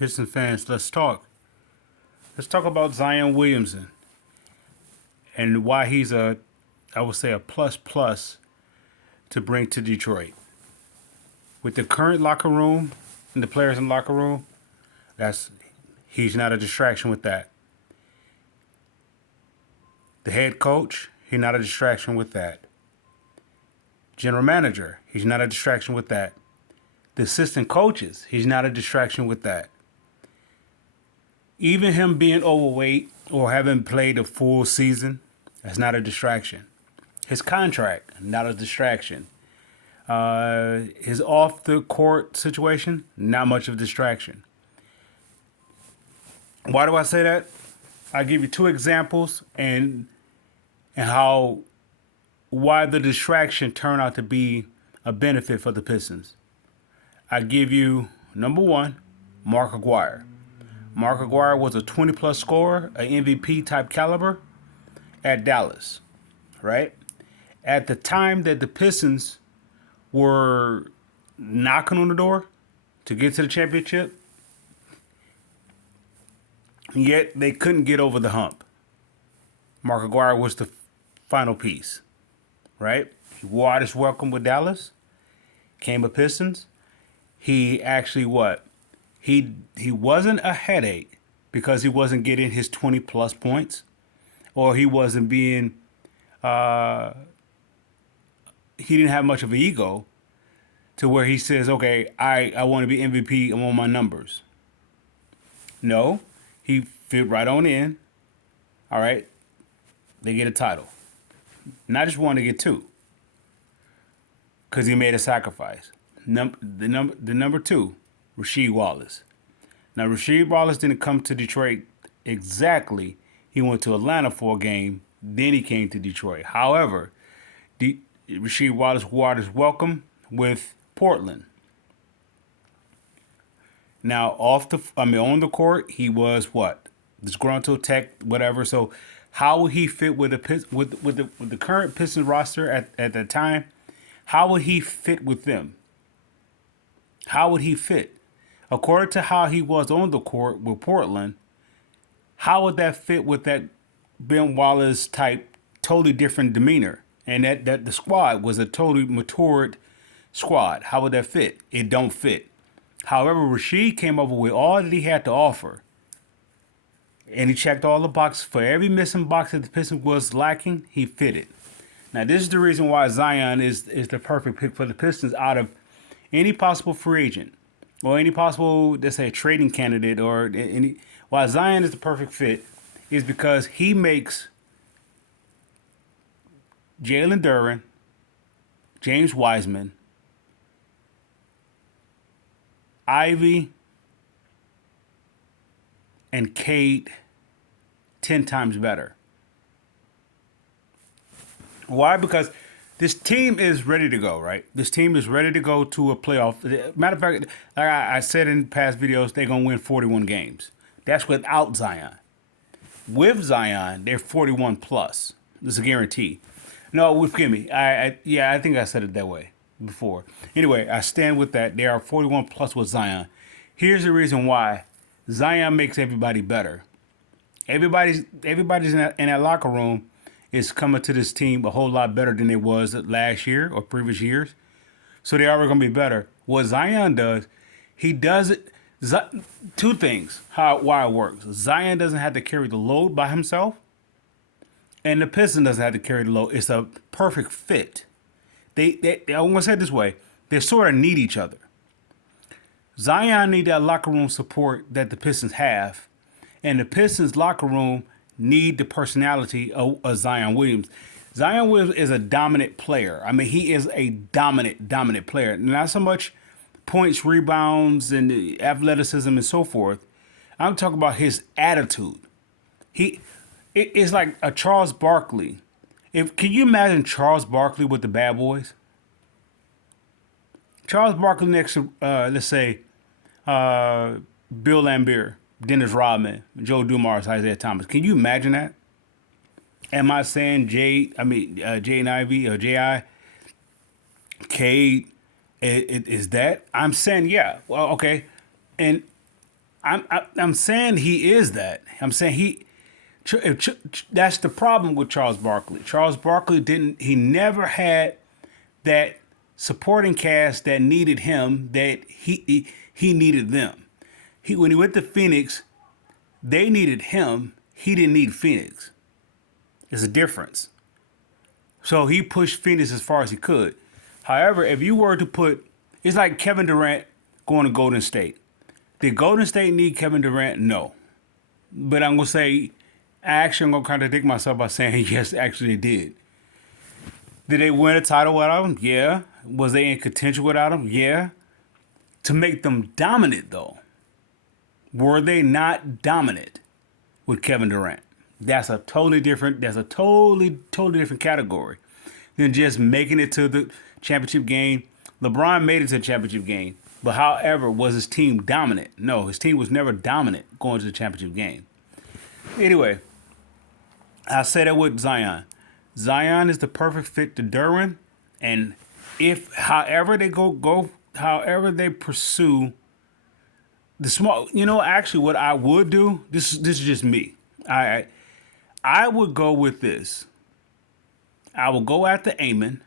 Pistons fans, let's talk. Let's talk about Zion Williamson and why he's I would say, a plus plus to bring to Detroit. With the current locker room and the players in the locker room, he's not a distraction with that. The head coach, he's not a distraction with that. General manager, he's not a distraction with that. The assistant coaches, he's not a distraction with that. Even him being overweight or having played a full season, that's not a distraction. His contract, not a distraction. His off the court situation, not much of a distraction. Why do I say that? I'll give you two examples and why the distraction turned out to be a benefit for the Pistons. I give you number one, Mark Aguirre. Mark Aguirre was a 20-plus scorer, an MVP type caliber at Dallas, right? At the time that the Pistons were knocking on the door to get to the championship, yet they couldn't get over the hump. Mark Aguirre was the final piece, right? He wore out his welcome with Dallas, came with Pistons. He actually He wasn't a headache because he wasn't getting his 20-plus points, or he wasn't being he didn't have much of an ego to where he says, okay, I want to be MVP, I want my numbers. No, he fit right on in. All right, they get a title. Not just one, they get two. Because he made a sacrifice. The number two, Rasheed Wallace. Now, Rasheed Wallace didn't come to Detroit exactly. He went to Atlanta for a game, then he came to Detroit. However, Rasheed Wallace wore his welcome with Portland. Now, on the court, he was what? Disgruntled, tech, whatever. So, how would he fit with the current Pistons roster at that time? How would he fit with them? How would he fit? According to how he was on the court with Portland, how would that fit with that Ben Wallace type, totally different demeanor? And that the squad was a totally matured squad. How would that fit? It don't fit. However, Rasheed came over with all that he had to offer. And he checked all the boxes. For every missing box that the Pistons was lacking, he fitted. Now, this is the reason why Zion is the perfect pick for the Pistons out of any possible free agent or any possible, let's say, trading candidate or any. Why Zion is the perfect fit is because he makes Jalen Duren, James Wiseman, Ivy, and Cade 10 times better. Why? Because this team is ready to go, right? This team is ready to go to a playoff. Matter of fact, like I said in past videos, they're going to win 41 games. That's without Zion. With Zion, they're 41 plus. This is a guarantee. No, forgive me. I think I said it that way before. Anyway, I stand with that. They are 41 plus with Zion. Here's the reason why. Zion makes everybody better. Everybody's in that locker room is coming to this team a whole lot better than it was last year or previous years. So they are going to be better. What Zion does, he does it. Two things why it works. Zion doesn't have to carry the load by himself, and the Pistons doesn't have to carry the load. It's a perfect fit. I'm going to say it this way. They sort of need each other. Zion need that locker room support that the Pistons have, and the Pistons locker room need the personality of Zion Williams. Zion Williams is a dominant player. I mean, he is a dominant player. Not so much points, rebounds, and the athleticism and so forth. I'm talking about his attitude. It's like a Charles Barkley. Can you imagine Charles Barkley with the Bad Boys? Charles Barkley next to, let's say, Bill Laimbeer, Dennis Rodman, Joe Dumars, Isaiah Thomas. Can you imagine that? Am I saying Jay and Ivy or J.I., Cade, is that? I'm saying, yeah. Well, okay. And I'm saying he is that. I'm saying that's the problem with Charles Barkley. Charles Barkley didn't. He never had that supporting cast that needed him. That he needed them. When he went to Phoenix, they needed him. He didn't need Phoenix. There's a difference. So he pushed Phoenix as far as he could. However, if you were to put, it's like Kevin Durant going to Golden State. Did Golden State need Kevin Durant? No. But I'm going to say, I'm going to contradict myself by saying, yes, actually they did. Did they win a title without him? Yeah. Was they in contention without him? Yeah. To make them dominant, though, were they not dominant with Kevin Durant? That's a totally different category than just making it to the championship game. LeBron made it to the championship game, but however, was his team dominant? No, his team was never dominant going to the championship game. Anyway, I say that with Zion. Zion is the perfect fit to Derwin, and if however they however they pursue the small, actually what I would do, this is just me. I would go with this. I will go after Amon,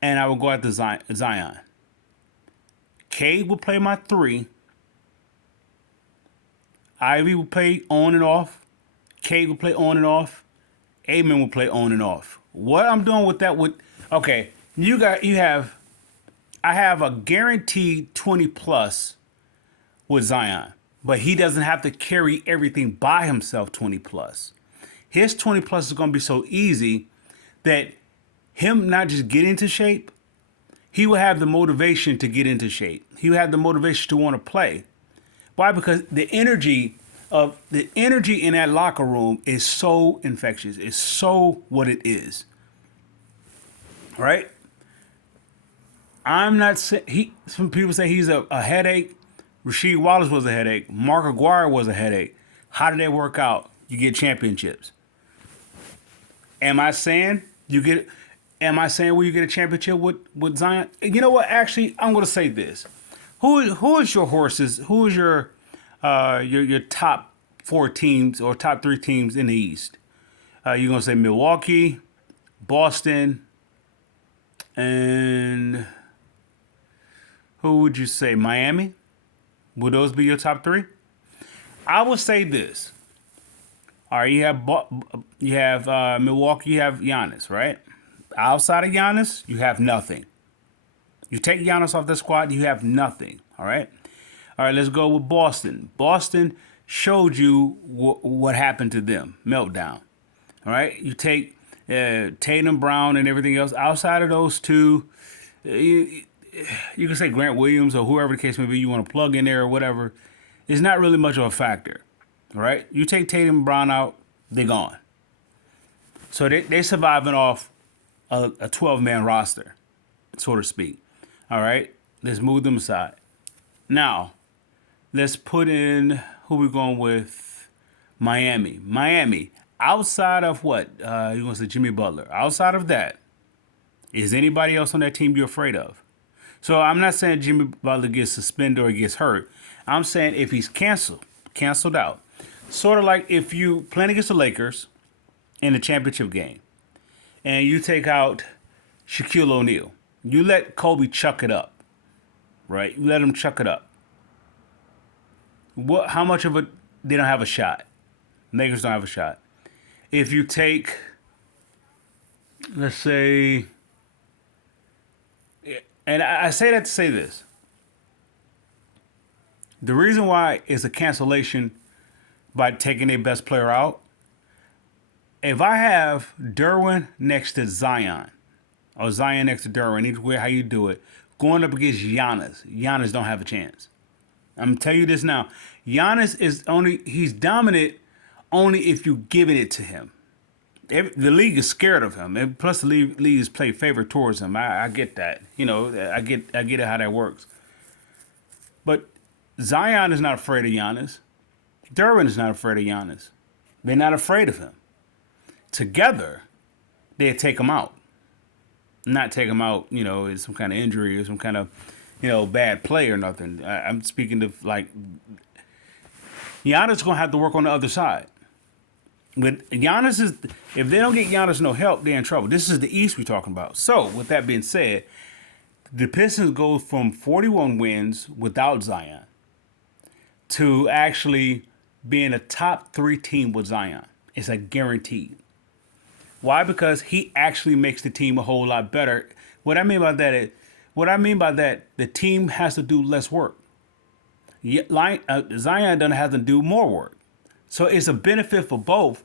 and I will go after Zion. Cade will play my 3. Ivy will play on and off. Cade will play on and off. Amon will play on and off. What I'm doing with that okay, I have a guaranteed 20 plus with Zion, but he doesn't have to carry everything by himself 20 plus. His 20 plus is going to be so easy that him not just get into shape, he will have the motivation to get into shape. He will have the motivation to want to play. Why? Because the energy in that locker room is so infectious. It's so what it is. Right? I'm not saying some people say he's a headache. Rasheed Wallace was a headache. Mark Aguirre was a headache. How did they work out? You get championships. Am I saying will you get a championship with Zion? You know what? Actually, I'm going to say this. Who is your horses? Who is your top 4 teams or top 3 teams in the East? You're going to say Milwaukee, Boston, and who would you say? Miami? Would those be your top 3? I would say this. All right, you have Milwaukee, you have Giannis, right? Outside of Giannis, you have nothing. You take Giannis off the squad, you have nothing, all right? All right, let's go with Boston. Boston showed you what happened to them, meltdown, all right? You take Tatum, Brown, and everything else. Outside of those two, you can say Grant Williams or whoever the case may be you want to plug in there or whatever. It's not really much of a factor, all right? You take Tatum and Brown out, they're gone. So they're surviving off a 12-man roster, so to speak. All right, let's move them aside. Now, let's put in who we're going with. Miami. Miami, outside of what? You're going to say Jimmy Butler. Outside of that, is anybody else on that team you're afraid of? So I'm not saying Jimmy Butler gets suspended or gets hurt. I'm saying if he's canceled out. Sort of like if you playing against the Lakers in the championship game, and you take out Shaquille O'Neal. You let Kobe chuck it up, right? You let him chuck it up. How much of it, they don't have a shot. Lakers don't have a shot. If you take, let's say, and I say that to say this. The reason why it's a cancellation by taking their best player out, if I have Derwin next to Zion, or Zion next to Derwin, either way how you do it, going up against Giannis don't have a chance. I'm going to tell you this now. Giannis he's dominant only if you're giving it to him. The league is scared of him. And plus the league is play favor towards him. I get that. I get it how that works. But Zion is not afraid of Giannis. Derwin is not afraid of Giannis. They're not afraid of him. Together, they'd take him out. Not take him out, some kind of injury or some kind of, bad play or nothing. I'm speaking of like Giannis gonna have to work on the other side. With Giannis is if they don't get Giannis no help, they're in trouble. This is the East we're talking about. So with that being said, the Pistons go from 41 wins without Zion to actually being a top 3 team with Zion. It's a guarantee. Why? Because he actually makes the team a whole lot better. What I mean by that, the team has to do less work. Zion doesn't have to do more work. So it's a benefit for both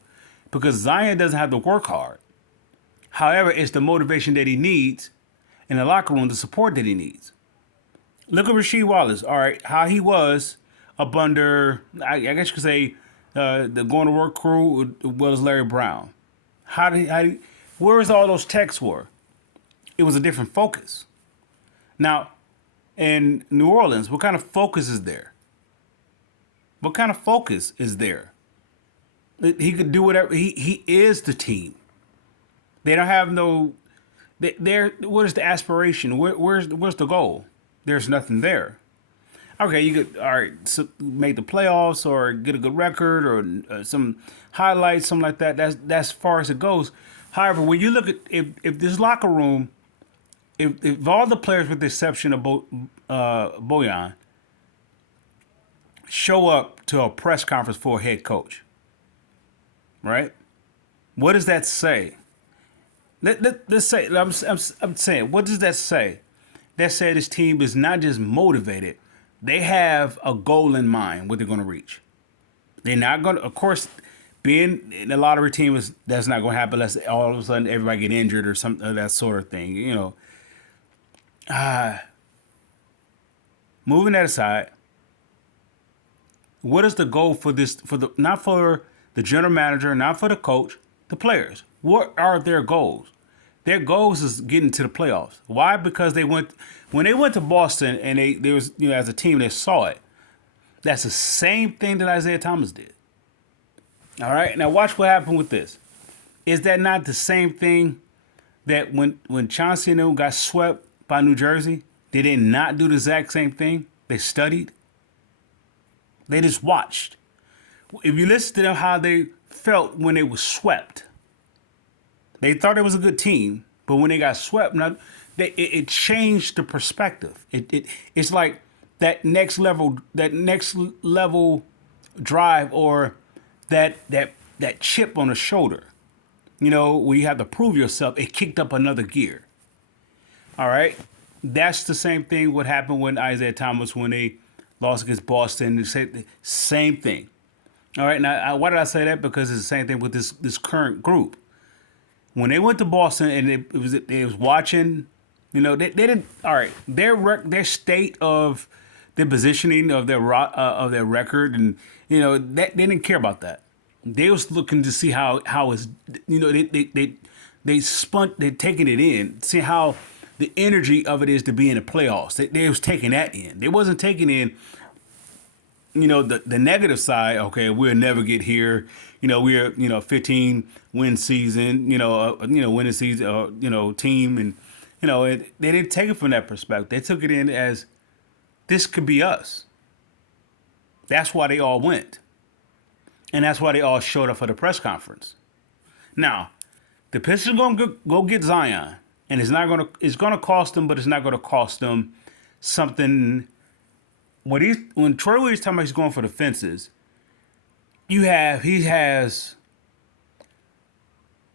because Zion doesn't have to work hard. However, it's the motivation that he needs in the locker room, the support that he needs. Look at Rasheed Wallace. All right, how he was up under, I guess you could say, the going to work crew was Larry Brown. Where was all those texts were? It was a different focus. Now, in New Orleans, what kind of focus is there? What kind of focus is there? He could do whatever. He is the team. They don't have no. What is the aspiration? Where's the goal? There's nothing there. Okay, you could all right make the playoffs or get a good record or some highlights, something like that. That's as far as it goes. However, when you look at if this locker room, if all the players with the exception of Bojan show up to a press conference for a head coach, right? What does that say? Let's say I'm saying, what does that say? That said, this team is not just motivated; they have a goal in mind what they're going to reach. They're not going to, of course, being in a lottery team that's not going to happen unless all of a sudden everybody get injured or something that sort of thing. Moving that aside, what is the goal for this? Not for the general manager, not for the coach, the players. What are their goals? Their goals is getting to the playoffs. Why? Because when they went to Boston and they was as a team they saw it. That's the same thing that Isaiah Thomas did. All right, now watch what happened with this. Is that not the same thing that when Chauncey and them got swept by New Jersey, they did not do the exact same thing? They studied. They just watched. If you listen to them, how they felt when they were swept, they thought it was a good team, but when they got swept, it changed the perspective. It's like that next level drive or that chip on the shoulder. Where you have to prove yourself. It kicked up another gear. All right, that's the same thing. What happened when Isaiah Thomas when they lost against Boston? The same thing. All right, now why did I say that? Because it's the same thing with this current group. When they went to Boston and it was watching, they didn't. All right, their state of their positioning of their record, and they didn't care about that. They was looking to see how it's they're taking it in, see how the energy of it is to be in the playoffs. They was taking that in. They wasn't taking in the negative side. Okay, we'll never get here. We're 15 win season. Winning season. Team, and they didn't take it from that perspective. They took it in as this could be us. That's why they all went, and that's why they all showed up for the press conference. Now, the Pistons gonna go get Zion, and it's gonna cost them, but it's not gonna cost them something. When Troy Williams talking about he's going for the fences, he has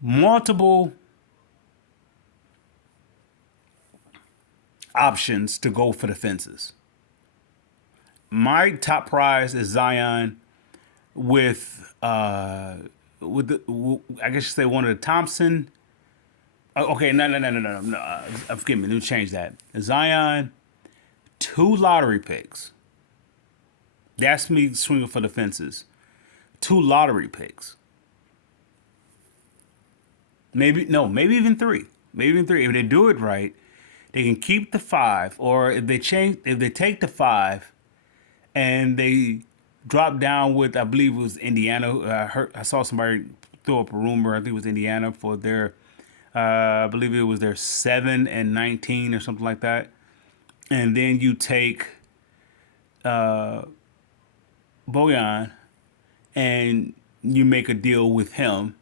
multiple options to go for the fences. My top prize is Zion with I guess you say one of the Thompson. Okay, no. Forgive me. Let me change that. Zion, 2 lottery picks. That's me swinging for the fences. 2 lottery picks. Maybe even 3. Maybe even 3. If they do it right, they can keep the 5. Or if they take the 5 and they drop down with, I believe it was Indiana. I saw somebody throw up a rumor. I think it was Indiana for their, I believe it was their 7-19 or something like that. and then you take Bojan and you make a deal with him,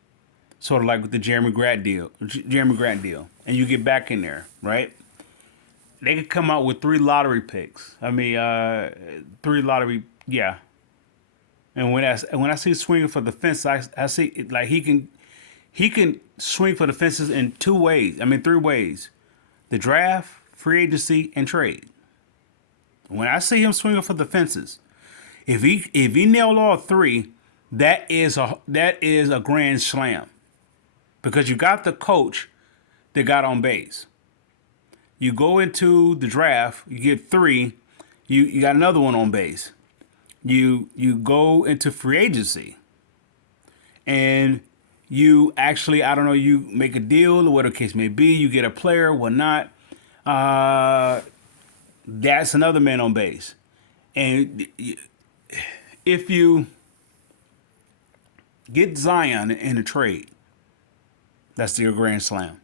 sort of like with the Jeremy Grant deal, and you get back in there, right? They could come out with 3 lottery picks. I mean, 3 lottery, yeah. And when I see swinging for the fence, I see it, like he can swing for the fences in 2 ways. I mean 3 ways: the draft, free agency, and trade. When I see him swinging for the fences, if he nailed all 3, that is a grand slam, because you got the coach that got on base. You go into the draft, you get 3, you got another one on base. You go into free agency, and you actually, I don't know, you make a deal or whatever the case may be. You get a player, whatnot. That's another man on base. And if you get Zion in a trade, that's your grand slam.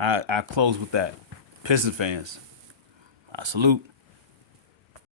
I close with that. Pistons fans, I salute.